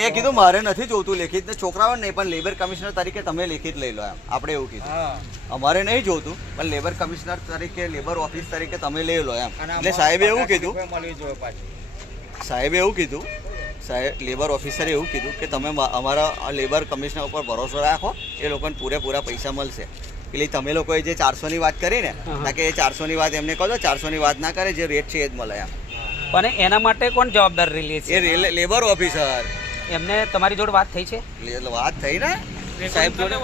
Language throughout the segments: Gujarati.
મેં કીધું મારે નથી જોતું લેખિત ને છોકરાઓ નહીં પણ લેબર કમિશનર તરીકે તમે લેખિત લઈ લો એમ આપણે એવું કીધું અમારે નહીં જોતું પણ લેબર કમિશનર તરીકે લેબર ઓફિસ તરીકે તમે લઈ લો એમ એટલે સાહેબે એવું કીધું સાહેબ લેબર ઓફિસરે એવું કીધું કે તમે અમારા લેબર કમિશનર ઉપર ભરોસો રાખો એ લોકોને પૂરેપૂરા પૈસા મળશે એટલે તમે લોકોએ જે 400 ની વાત કરી ને કે એ 400 ની વાત એમને કહો 400 ની વાત ના કરે જે રેટ છે એ જ મળે એમ પણ એના માટે કોણ જવાબદાર રિલીઝ એ લેબર ઓફિસર એમને તમારી જોડે વાત થઈ છે વાત થઈ ને સાહેબ જોડે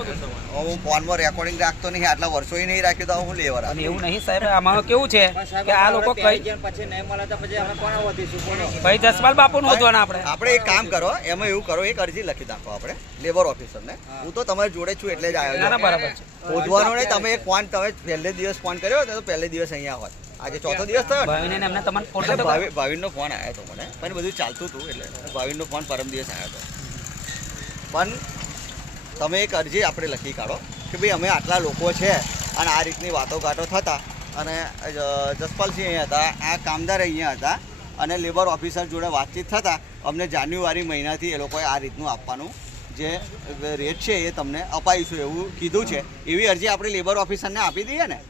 હું ફોનમાં રેકોર્ડિંગ રાખતો નહીં આટલા વર્ષો નહીં રાખ્યું તો હું લેવર એવું નહીં સાહેબ આમાં કેવું છે કે આ લોકો કઈ પછી નહીં મળે તો પછી અમે કોને વધીશું ભાઈ જસપાલ બાપુ નું હોદવાના આપણે એક કામ કરો એમાં એવું કરો એક અરજી લખી નાખો આપણે લેબર ઓફિસરને હું તો તમારી જોડે છું એટલે જ આવ્યો બરાબર છે હોદવાનો નહીં તમે એક ફોન તમે પહેલે દિવસ ફોન કર્યો તો પહેલે દિવસ અહીંયા હોત આજે ચોથો દિવસ થયો એમને તમને ફોટો ભાવિનનો ફોન આવ્યો હતો મને પણ બધું ચાલતું હતું એટલે ભાવિનનો ફોન પરમ દિવસ આવ્યો હતો પણ તમે એક અરજી આપણે લખી કાઢો કે ભાઈ અમે આટલા લોકો છે અને આ રીતની વાતો ગાંઠો થતા અને જસપાલસિંહ અહીંયા હતા આ કામદાર અહીંયા હતા અને લેબર ઓફિસર જોડે વાતચીત થતા અમને જાન્યુઆરી મહિનાથી એ લોકોએ આ રીતનું આપવાનું જે રેટ છે એ તમને અપાઈશું એવું કીધું છે એવી અરજી આપણે લેબર ઓફિસરને આપી દઈએ ને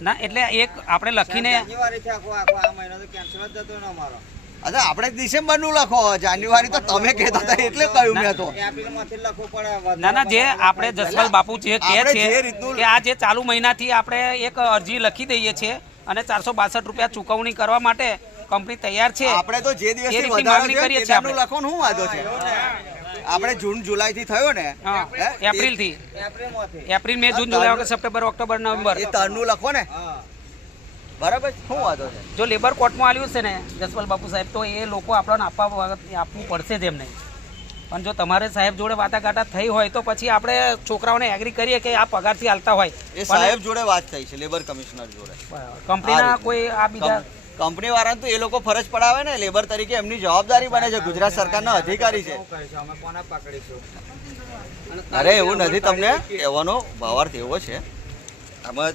ના એટલે એક આપણે લખીને જાન્યુઆરીથી આખો આ મહિનો તો કેન્સલ જ જતો ને અમારો અચ્છા આપણે ડિસેમ્બરનું લખો જાન્યુઆરી તો તમે કહેતા હતા એટલે કહ્યું મેં તો એપ્રિલમાંથી લખવું પડે ના જે આપણે જસપાલ બાપુ જે કહે છે કે આ જે ચાલુ મહિનાથી આપણે એક અરજી લખી દઈએ છીએ અને 462 રૂપિયા ચૂકવણી કરવા માટે કંપની તૈયાર છે આપણે તો જે દિવસથી વધારો કરીએ છીએ આપણે લખો શું વાંધો છે આપણે જૂન જુલાઈ થી થયો ને એપ્રિલ થી એપ્રિલ મે જૂન જુલાઈ ઓગસ્ટ સપ્ટેમ્બર ઓક્ટોબર નવેમ્બર એ તરનું લખો ને બરાબર શું વાંધો છે જો લેબર કોર્ટમાં આવ્યું છે ને જસપાલ બાપુ સાહેબ તો એ લોકો આપણને આપવું પડશે જ એમને પણ જો તમારે સાહેબ જોડે વાટાઘાટા થઈ હોય તો પછી આપણે છોકરાઓને એગ્રી કરીએ કે આ પગારથી હાલતા હોય એ સાહેબ જોડે વાત થઈ છે લેબર કમિશનર જોડે કંપનીના કોઈ આ બીજા કંપની વાળાને તો એ લોકો ફરજ પડાવે ને લેબર તરીકે એમની જવાબદારી બને છે ગુજરાત સરકારના અધિકારી છે અરે એવું નથી તમને કહેવાનો ભાવાર્થ એવો છે આમાં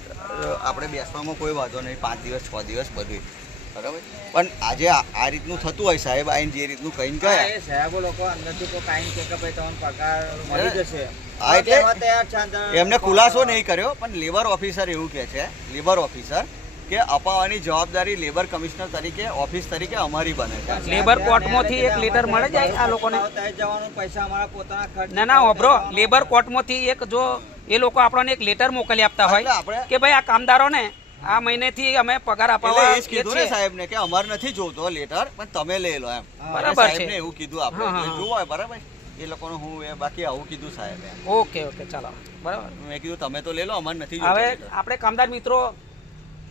આપણે બેસવામાં કોઈ વાંધો નહીં 5 દિવસ 6 દિવસ બધું બરાબર પણ આજે આ રીતનું થતું હોય સાહેબ આઈને જે રીતનું કહીને ગયા સાહેબ લોકો અંદરથી કોઈ કાઈ કે ભાઈ તમને પગાર મળી જશે હા એટલે એમને ખુલાસો નહીં કર્યો પણ લેબર ઓફિસર એવું કહે છે લેબર ઓફિસર કે અપાવવાની જવાબદારી લેબર કમિશનર તરીકે ઓફિસ તરીકે અમારી બને છે લેબર કોર્ટમાંથી એક લેટર મળે જાય આ લોકોને જવાનું પૈસા અમારા પોતાના ખર્ચ ના ઓબરો લેબર કોર્ટમાંથી એક જો એ લોકો આપણને એક લેટર મોકલી આપતા હોય કે ભાઈ આ કામદારોને આ મહિનેથી અમે પગાર આપવા એ જ કીધું ને સાહેબ ને કે અમાર નથી જોતો લેટર પણ તમે લઈ લો એમ બરાબર છે ને એવું કીધું આપણે જોવાય બરાબર એ લોકોનું હું એ બાકી આવું કીધું સાહેબ ઓકે ચાલો બરાબર મેં કીધું તમે તો લઈ લો અમાર નથી હવે આપણે કામદાર મિત્રો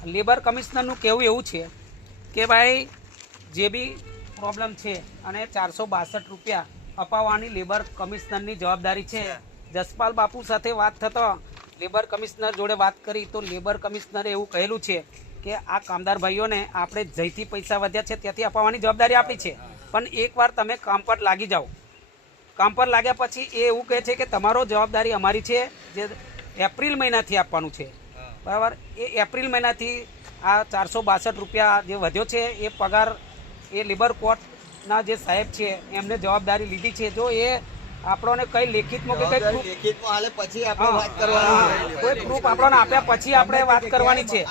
લેબર કમિશનરનું કહેવું એવું છે કે ભાઈ જે બી પ્રોબ્લેમ છે અને 462 રૂપિયા અપાવવાની લેબર કમિશનરની જવાબદારી છે જસપાલ બાપુ સાથે વાત થતો લેબર કમિશનર જોડે વાત કરી તો લેબર કમિશનરે એવું કહેલું છે કે આ કામદાર ભાઈઓને આપણે જઈથી પૈસા વધ્યા છે ત્યાંથી અપાવવાની જવાબદારી આપી છે પણ એકવાર તમે કામ પર લાગી જાઓ કામ પર લાગ્યા પછી એ એવું કહે છે કે તમારો જવાબદારી અમારી છે જે એપ્રિલ મહિનાથી આપવાનું છે બરાબર એ એપ્રિલ મહિનાથી આ 462 રૂપિયા જે વધ્યો છે એ પગાર એ લેબર કોર્ટના જે સાહેબ છે એમને જવાબદારી લીધી છે જો એ આપણને કઈ લેખિતમાં કે કઈ લેખિતમાં હાલે પછી આપણે વાત કરવાની કોઈ પ્રૂફ આપણને આપ્યા પછી આપણે વાત કરવાની છે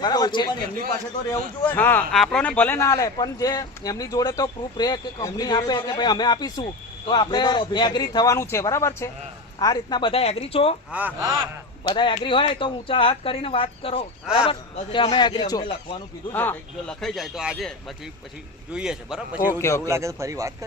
બરાબર છે એમની પાસે તો રહેવું જોઈએ હા આપણને ભલે ના હાલે પણ જે એમની જોડે તો પ્રૂફ રહે કે કંપની આપે કે ભાઈ અમે આપીશું તો આપણે એગ્રી થવાનું છે બરાબર છે આ રીતના બધા એગ્રી છો બધા એગ્રી હોય તો ઊંચા હાથ કરીને વાત કરો બરાબર કે અમે એગ્રી છો લખવાનું કીધું છે જો લખાઈ જાય તો આજે પછી જોઈએ છે બરાબર પછી એવું લાગે તો ફરી વાત કરી